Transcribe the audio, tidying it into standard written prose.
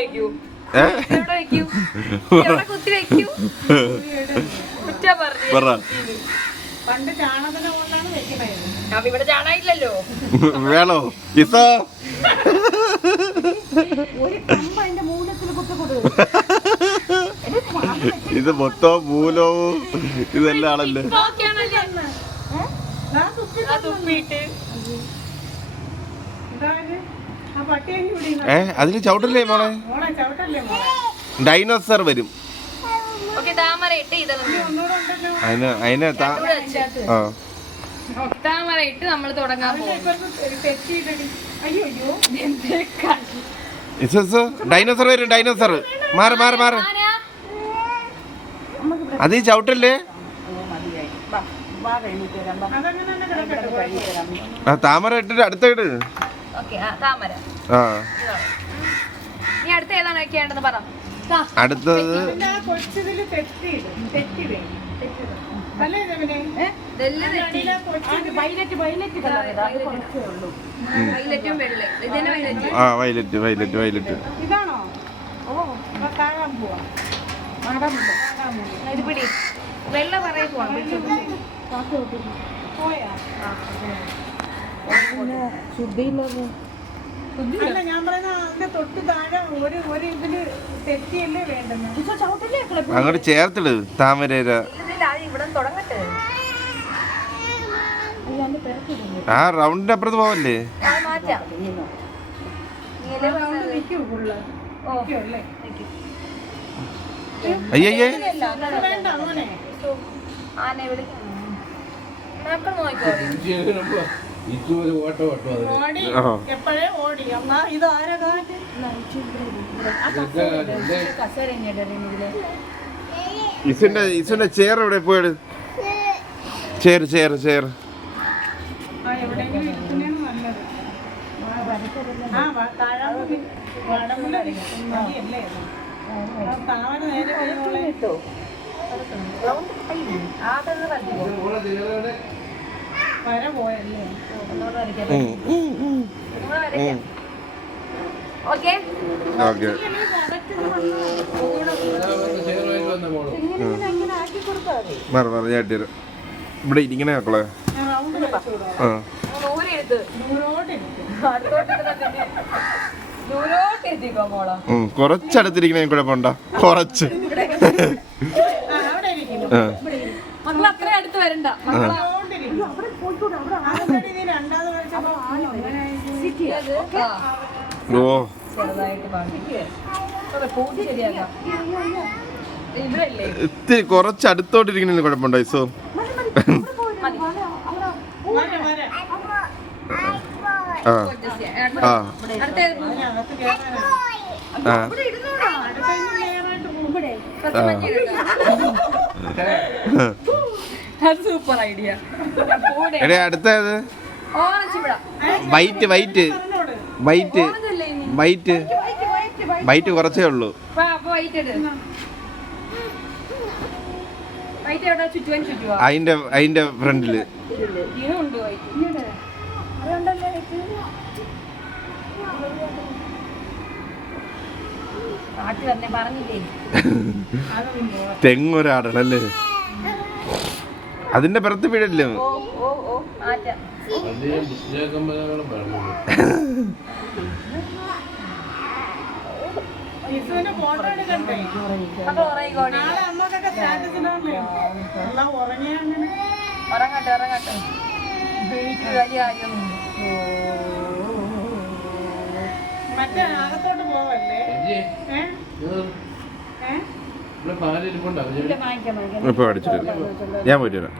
വെക്കൂ, എവിടെ വെക്കൂ, എവിടെ കുത്തി വെക്കൂ. കുറ്റാ പറഞ്ഞു. പണ്ട് ചാണകത്തിന്റെ കൊണ്ടാണ് വെക്കണത്. അപ്പൊ ഇവിടെ ചാണകില്ലല്ലോ. വേണോ ഇസോ? ഒരു കമ്പ് അതിന്റെ മൂലത്തിൽ കുത്തിക്കൊടു. ഇത് മൊത്തം മൂലവും ഇതെല്ലാം ആണല്ലേ. അതില് ചവിട്ടല്ലേ മോളെ? ഡൈനോസർ വരും. താമരയിട്ട് നമ്മൾ തുടങ്ങാൻ പോകും. ഡൈനോസർ വരും. ഡൈനോസർ മാറി മാറി മാറി. അത് ഈ ചവിട്ടല്ലേ? ആ താമര ഇട്ടിട്ട് അടുത്ത ഇട്. താമര. ആ നീ അടുത്ത ഏതാണ് വെക്കേണ്ടത് പറ. അടുത്തത് ആ വയലറ്റ് വയലറ്റ് വയലറ്റ്. ഇത് പിടി. വെള്ള പറയ ഞാൻ പറയുന്ന തൊട്ട് താഴെ ഒരു ഇതില് തെറ്റിയല്ലേ വേണ്ടുന്നത്. അങ്ങോട്ട് ചേർത്തിട് താമര. ആ റൗണ്ടിന്റെ അപ്പുറത്ത് പോവല്ലേ? അയ്യേ ഇസുന്റെ ചെയർ എവിടെ പോയത്? Chair chair chair. ഇവിടെ ഇരിക്കണേ മക്കളെ. കുറച്ചടുത്തിരിക്കണേ കുഴപ്പമുണ്ട. കുറച്ച് അടുത്ത് വരണ്ട. ഓ ഇത്തിരി കുറച്ച് അടുത്തോട്ടിരിക്കണേന് കുഴപ്പമുണ്ടോ ഇസോ? ആ ആ സൂപ്പർ ഐഡിയ. അടുത്തത് white white white white white കുറച്ചേ ഉള്ളൂ. അതിന്റെ ഫ്രണ്ടില് തെങ്ങൊരാടണല്ലേ? അതിന്റെ പുറത്ത് വീഴല്ലേ? ഇപ്പൊ അടിച്ചിട്ടില്ല. ഞാൻ പോയിട്ട് വരാം.